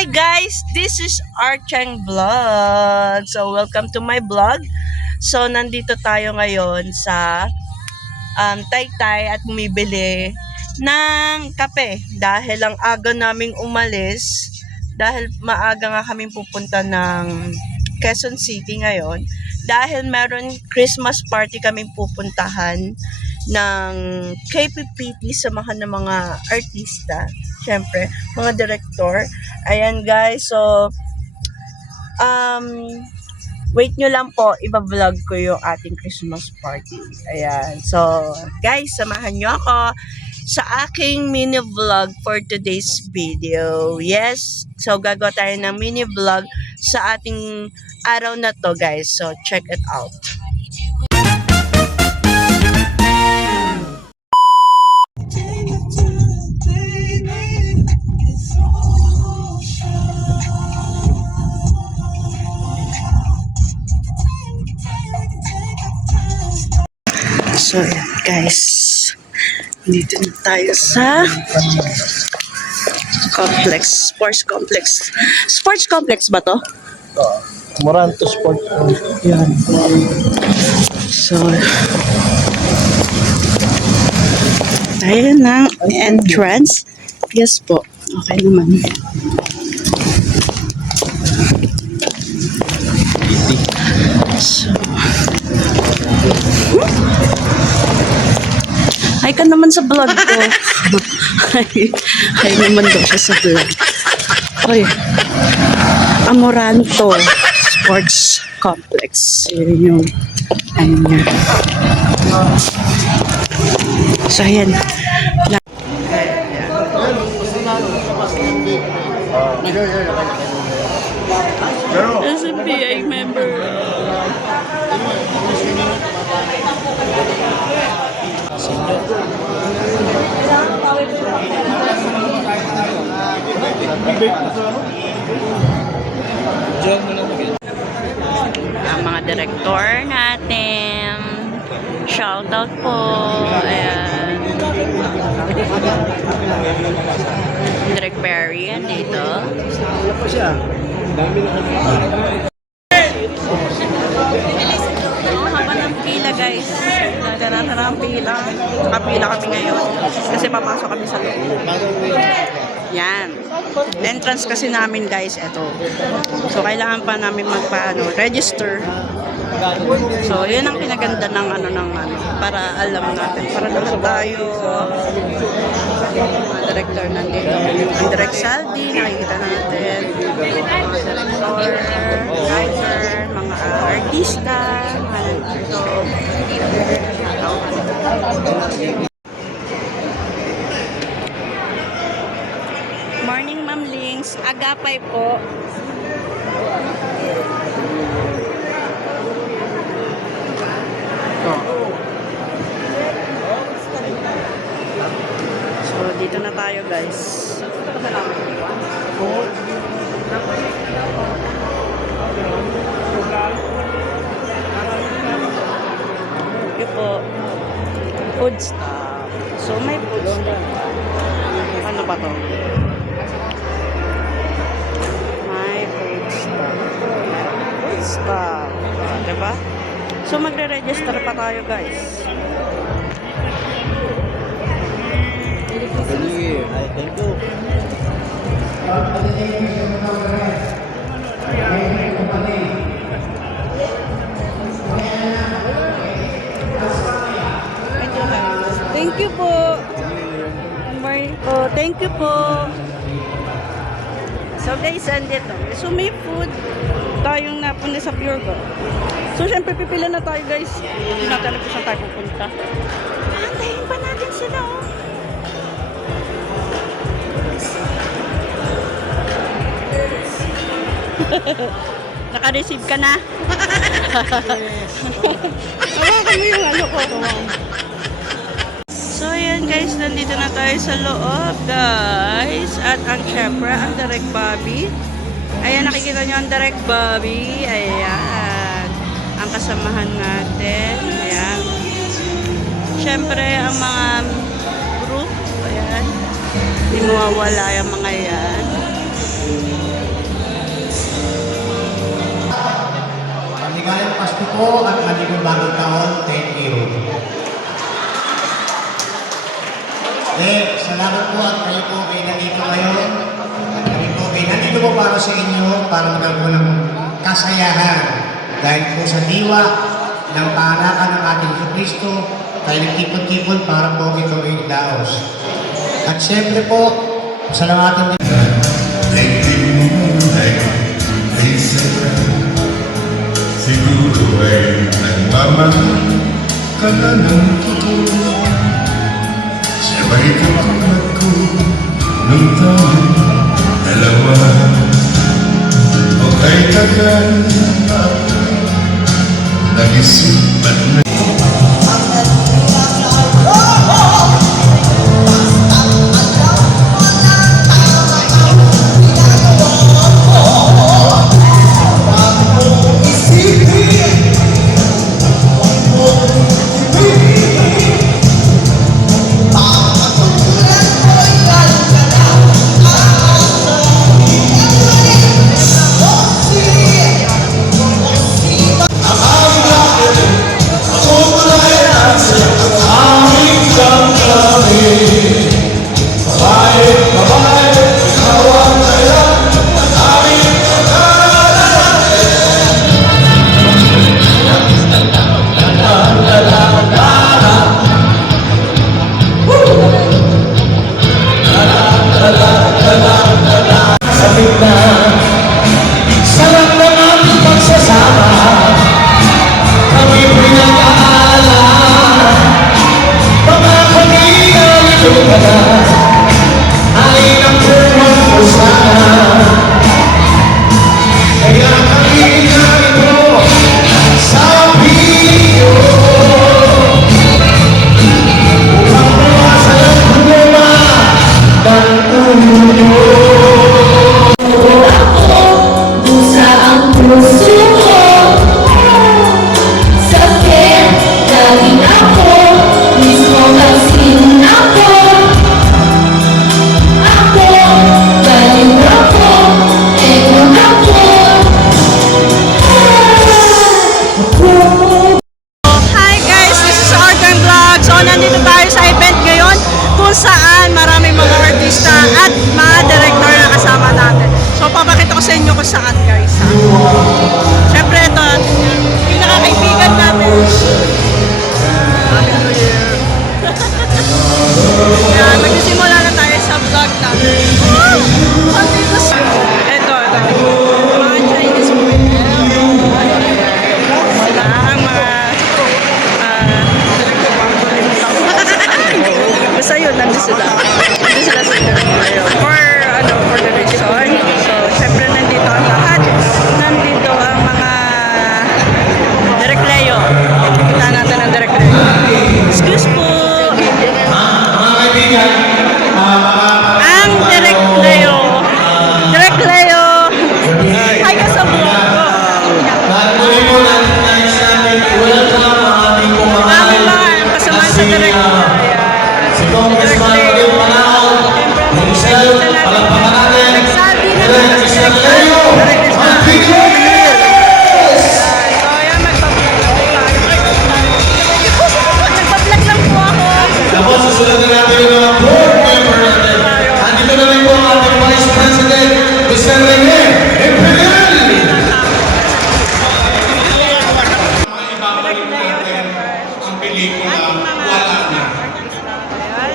Hi guys, this is Archang Vlog. So welcome to my vlog. So nandito tayo ngayon sa Taytay at bumibili ng kape dahil ang aga naming umalis dahil maaga nga kaming pupunta ng Quezon City ngayon dahil meron Christmas party kaming pupuntahan ng KPPT, samahan ng mga artista, syempre, mga director. Ayan guys, so wait nyo lang po, iba-vlog ko yung ating Christmas party. Ayan, so guys, samahan nyo ako sa aking mini vlog for today's video. Yes, so gagawa tayo ng mini vlog sa ating araw na to guys, so check it out. So, guys, dito na tayo sa complex, sports complex. Sports complex ba to? Moranto Sport. Yan. So, tayo ng entrance. Yes po. Okay naman. So, ay ka naman sa vlog ko. ay naman daw siya sa vlog. Oy, Amoranto Sports Complex. Yun yung ano niya. So, ayan. SMPA member. Ang mga director natin, shoutout po. Ayan, Direk Perry andito. Haba ng pila guys, nagana ng pila. Nakapila kami ngayon kasi papasok kami sa loob. Yan. Entrance kasi namin guys, eto. So, kailangan pa namin register. So, yun ang pinaganda ng para alam natin. Para naman tayo, mga director nandito. Ang Direk Saldi, nakikita natin. Mga director, writer, mga artista, mga nandito. Morning, Ma'am Lings. Agapay po. So, dito na tayo, guys. Ito po. Food stuff. So, may food stuff. Ano ba to? Stuff. Diba? So, magre-register pa tayo, guys. Thank you. Thank you po. Thank you po. So, guys, andito. So, may food tayong napunta sa Pure Gold. So, syempre, pipila na tayo, guys. Hindi natin alam kung saan tayo pupunta. Antayin pa natin sila, oh. Naka-receive ka na? Hawakan mo yung ano ko. So, ayan guys, nandito na tayo sa loob, guys. At ang syempre, ang Direk Bobby. Ayan, nakikita nyo ang Direk Bobby. Ayan. Ang kasamahan natin. Ayan. Syempre, ang mga group. Ayan. Hindi mawawala yung mga yan. po at maligong bagong taon. Thank you. Salamat po at kayo po kayo nandito ngayon. At kami po kayo nandito po para sa inyo para magkaroon ng kasayahan. Dahil po sa diwa ng paanakan ng ating Kristo, tayo nagtipon-tipon para po ito ay daos. At siyempre po, salamatan din. Siguro ay nagmamahal ka na ng totoo. Sabay katulad ko nung taon dalawa. O kay tagal na nag-isip at Sarap ng ating pagsasama. Kami pinag-aalam. Mga kanina-lito ka na. Ay napuwan ko sana. Kaya kami narito sa video. Upang mawasan ang problema ng ulo. Puso ko, sakit, laging ako, mismo magsin ako. Ako, galing ako, ewan ako. Hi guys, this is Arden Vlog. So nandito tayo sa event ngayon kung saan maraming mga artista at mga director na kasama natin. So papakita ko sa inyo kung saan guys. Siyempre ito, pinakakaibigan natin. Yan, magsisimula na tayo sa vlog natin. Ito, mga Chinese food. Sila ang mga basta yun, nandun sila. Nandun sila sa for the reason. So, syempre nandito ang lahat. Nandito ang mga Direct Leo. Kita natin ang Direct Leo. Excuse po. Ang Direct Leo. Direct Leo. Hi ka sa vlog ko. Aming mga kasamaan sa Direct Leo. Direct Leo. Nagsabi na lang sa Direct Leo. Nagpa-vlog lang po ako. tapos susunod na natin yung mga board member natin. Andito na rin po ang ating Vice President, Mr. Rene Imperial. Ang pelikula, wala na.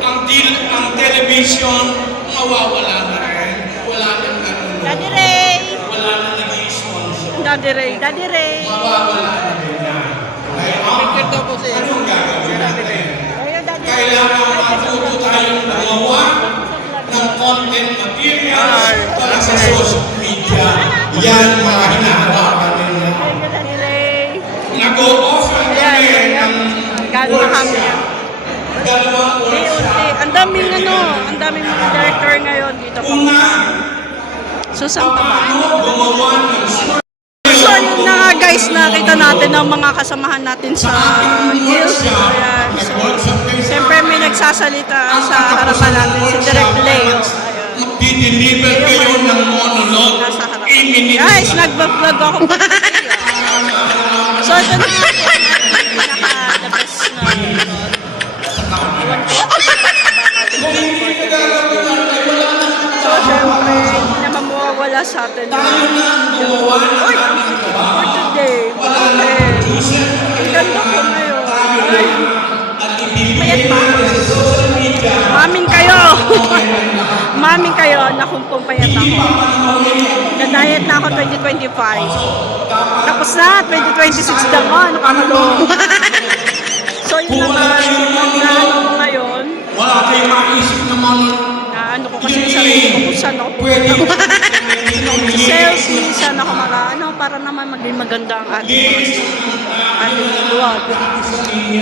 Ang television, mawawala na rin. Wala nang nanonood. Daddy Ray. Wala nang nag-i-sponsor. Daddy Ray. Daddy Ray. Mawawala na rin yan. Kaya anong gagawin natin? Kailangan matuto tayong gumawa ng content materials para sa social media. Yan mga hinahawakan ninyo. Daddy Ray. Nag-o-offer kami ng Gano'n kami yan. dalawang oras. Ang daming ang daming mga director ngayon dito po. Una, Susan pa ba? paano gumawa ng So yun na nga guys, nakita natin ang mga kasamahan natin sa Hills. Ayan. So, siyempre may nagsasalita sa harapan natin, si Direct Leo. Magdi-deliver kayo ng monologue. Nasa harapan. I-minute. Guys, nagbablog ako. So So, ito na nga po ang ating pinaka-the best na resort. Iwan ko. So, syempre, hindi naman mawawala sa atin yung for today. Ang ganda ko ngayon. Ay, mayat pa. Mamin kayo. Mamin kayo na kung payat ako. Na-diet na ako 2025. Tapos na, 2026 na nga. Nakakalo. So, yun naman. Na ano ko ngayon. Wala kayong maisip naman. Na ano ko kasi sa sarili ko kung saan ako pupunta. Selfie, saan ako ano, para naman maging maganda ang ating vlog.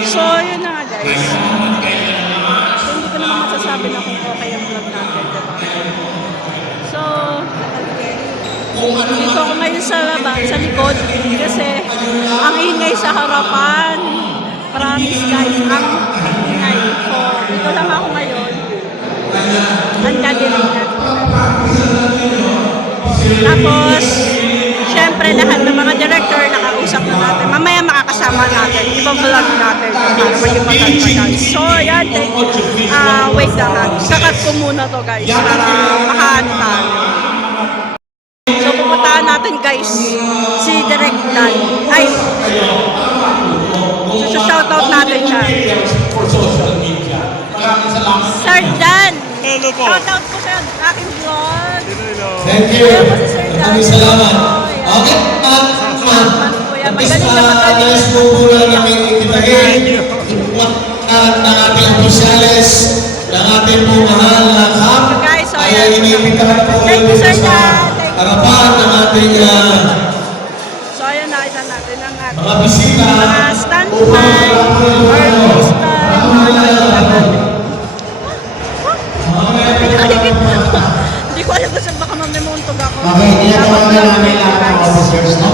So, yun na nga guys. So, hindi ko naman masasabi na kung okay ang vlog natin, diba? So, dito ako ngayon sa labas, sa likod, kasi ang ingay sa harapan. Promise guys, ang ingay. So, dito lang ako ngayon. Ang gadirin na. Tapos, syempre lahat ng mga director nakausap na natin. Mamaya makakasama natin. Ibang vlog natin para maging maganda guys. So, yan. Wait lang natin. Sakat ko muna to guys para makaano tayo. So, pupuntahan natin guys si Direct Dan. Ay! So, shoutout natin siya. For social media. Maraming salamat. Sir Dan! Shoutout ko sa aking vlog. Thank you. Maraming salamat. Okay, Magaling na magaling. Nais po muna namin ikitagin ng ating opisyales, ng ating po mahal na kap, Guys, so ay yan. inibitahan po Thank you, Sir sa Dan. Thank you. harapan ng ating So, ayan, nakita natin ang ating mga bisita mga stuntman, artista, hindi ko alam kung saan baka mamemontog ako. Okay, tinatawagan na namin lahat ng officers na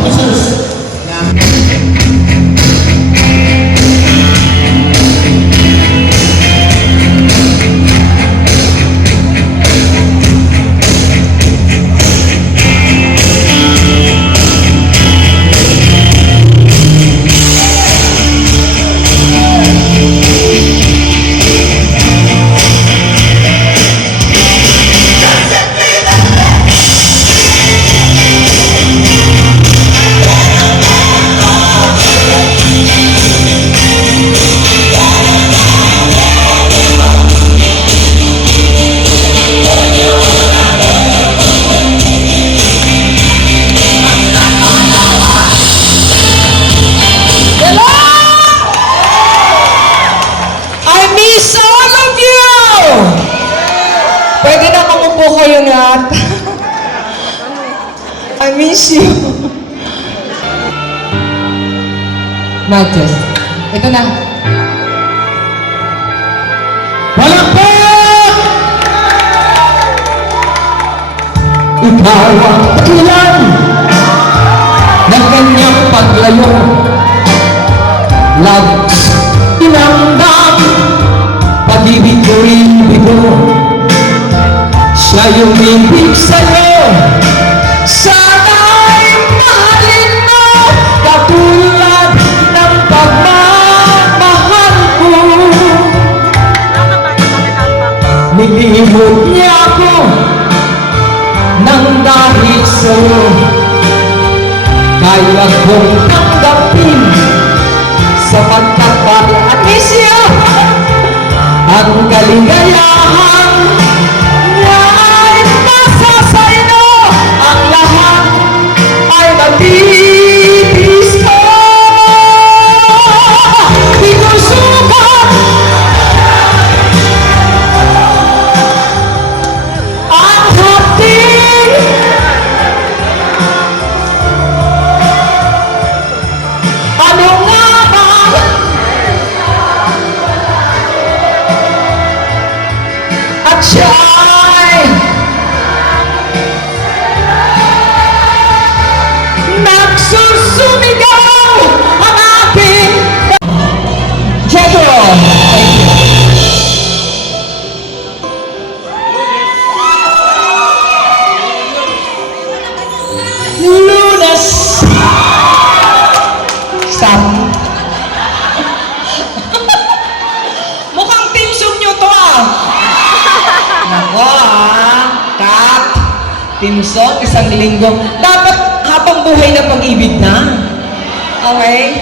I miss all of you! Pwede na mamupo kayo lahat. I miss you. Mic test. Ito na. palakpak! Ikaw ang ilan ng kanyang paglayo. Love, inamdam, pag-ibig ko'y bigo. Siya yung ibig sa'yo, sana'y mahalin mo, katulad ng pagmamahal ko. Nilibot niya ako nang dahil sa'yo, kaya kong tanggapin sa pagkakbali at isya ang kaligayahan niya ay nasa sa'yo. Ang lahat ay nabibis ko. Di ko sukat ang hapting. Ano nga ba at Team song, isang linggo. Dapat habang buhay na pag-ibig na. Okay?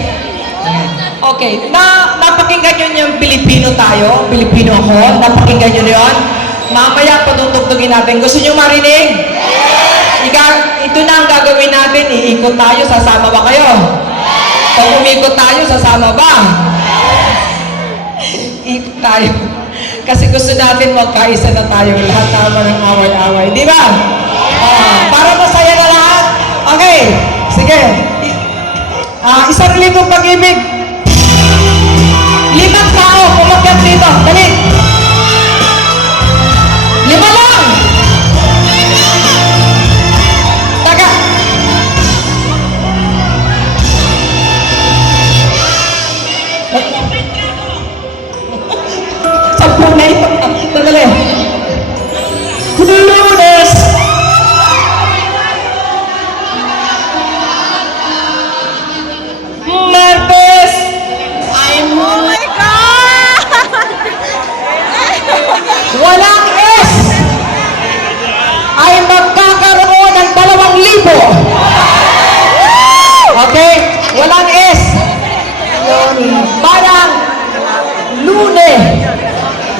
Okay. Napakinggan nyo yung Pilipino tayo. Pilipino ako. Napakinggan nyo yun. Mamaya patutugtugin natin. Gusto nyo marinig? Ito na ang gagawin natin. Iikot tayo. Sasama ba kayo? Pag umikot tayo, sasama ba? Ikot tayo. Kasi gusto natin magkaisa na tayo. Lahat tama ng away-away. Di ba? Para masaya na lahat. Okay. Sige. Isang libong pag-ibig. 5 tao. Pumakyat dito. Dali. 5 lang. Taga. Sampu na ito. Dali. Lunes. Martes. Oh my God! Walang S ay magkakaroon ng 2,000. Okay? Walang S. Parang Lune.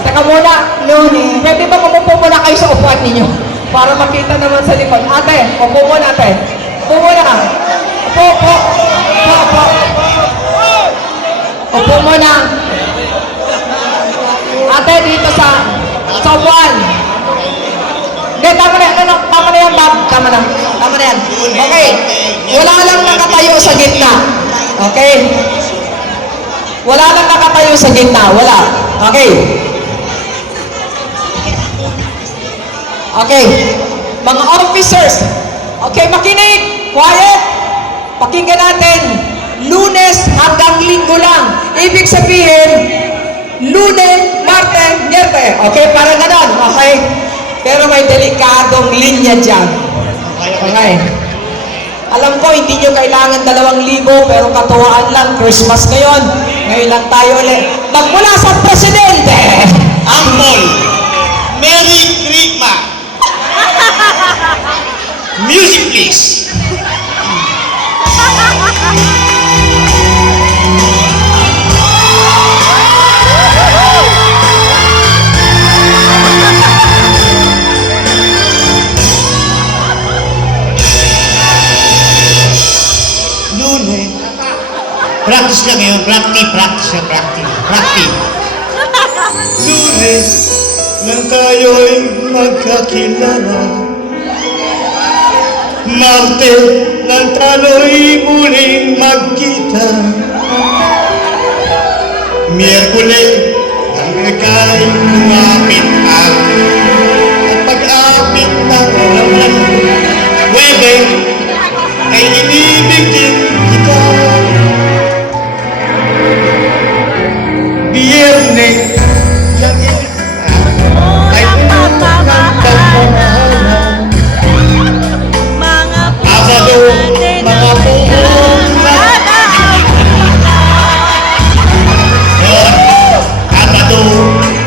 Teka muna, Lune. Pwede ba umupo muna kayo sa upuan ninyo? Para makita naman sa likod. Ate, upo muna ate. Upo muna ka. Upo, upo. Upo, upo. Upo muna. Ate, dito sa upuan. Hindi, tama na yan. Ano, tama na yan, Bob. Tama na. Tama na yan. Okay. Wala lang nakatayo sa gitna. Okay? Wala lang nakatayo sa gitna. Wala. Okay. Okay. Mga officers. Okay, makinig. Quiet. Pakinggan natin. Lunes hanggang Linggo lang. Ibig sabihin, Lunes, Martes, Miyerkules. Okay, parang ganon. Okay? Pero may delikadong linya dyan. Okay. Alam ko, hindi nyo kailangan 2,000, pero katuwaan lang, Christmas ngayon. Ngayon lang tayo ulit. Magmula sa Presidente! Angmol. Merry Christmas. Music please. Lune. Practice lang yun. Practice. Lunes nang tayo'y magkakilala, Marte nang tayo'y muling magkita, Miyerkules nang ika'y lumapit at pag-apit ng ramdam, Huwebes ay inibig din kita, Biyernes ay pagmamahalan, Mga Sabado, mga puong Sabado,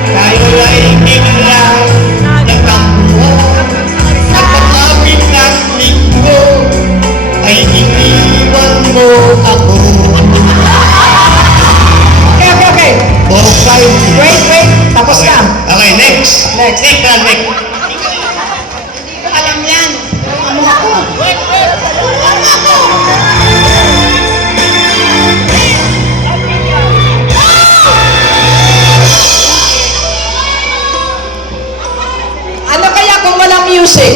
tayo ay biglang nagtampuan. At pag-apit ng Linggo, ay iniwan mo ako. Okay. Okay. Wait. Tapos na. Okay, next. Next. Alam yan. Ano ako? Ano kaya kung walang music?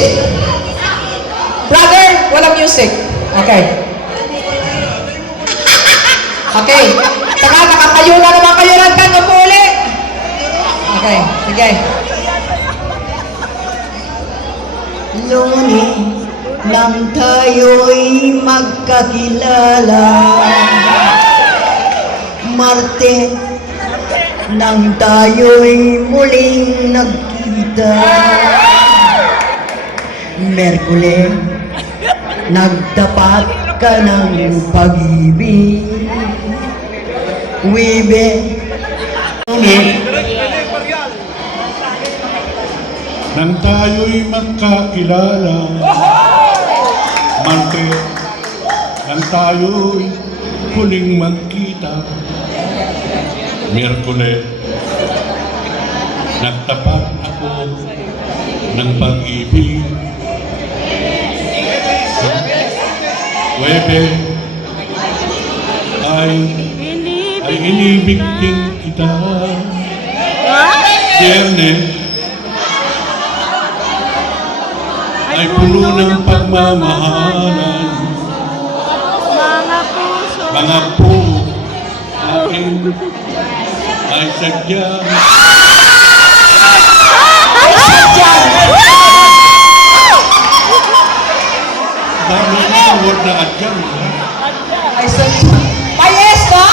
Brother, walang music. Okay. Okay. Saka nakatayo na naman kayo ng tanong po ulit. Okay, sige. Lunes nang tayo'y magkakilala, Marte nang tayo'y muling nagkita, Miyerkules nagtapat ka ng pag-ibig, Huwebes nang tayo'y magkakilala. Marte, nang tayo'y huling magkita. Miyerkules, nagtapat ako ng pag-ibig. Huwebe, ay inibig din kita. Biyernes, ay puno ng pagmamahalan. Mga puso akin ay sadyang dami na word na adyang. Ay, Payes, no?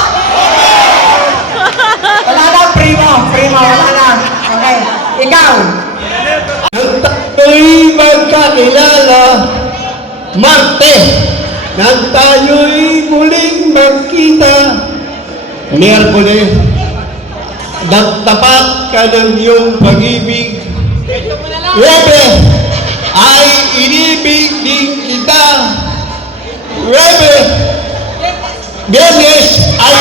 Wala na, primo, wala na. Okay, ikaw. Nang tayo'y magkakilala, Marte, nang tayo'y muling magkita, Miyerkules, nagtapat ka ng iyong pag-ibig, Huwebes, ay inibig din kita, Huwebes, Biyernes, ay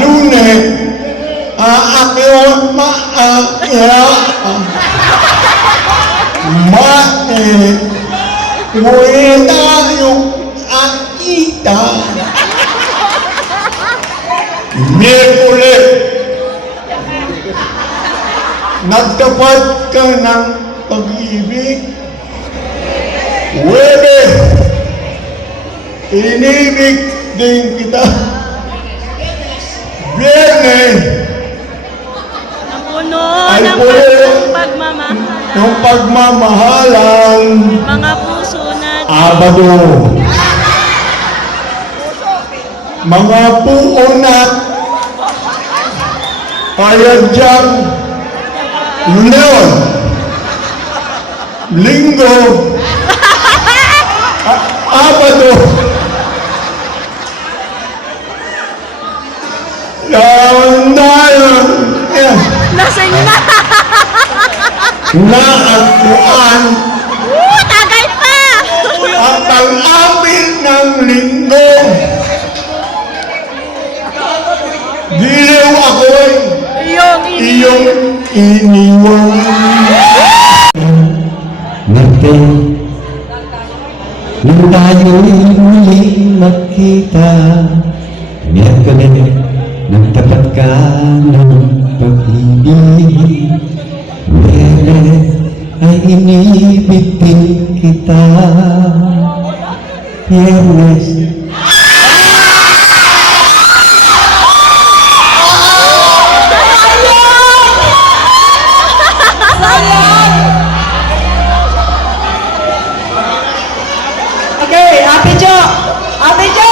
Lunes, aakyon maakya, muli tayong akita. Miyerkules, nagtapat ka ng pag-ibig. Huwebes, inibig din kita. Biyernes, Napuno ay ng puno pagmamahal. ng pagmamahalan. Mga puso na Abado, mga puunat, payadyang, Leon, Linggo, Abado, lasing na. Naakuan Tagay pa. ang pag-amin ng linggo. Diliw ako'y Yung iyong iniwan. Marte, nang tayo'y muling magkita. Miyerkules, nagtapat ka ng pag-ibig. Huwebes, ay inibig din kita. Biyernes, Okay, Ate Jo. Ate Jo.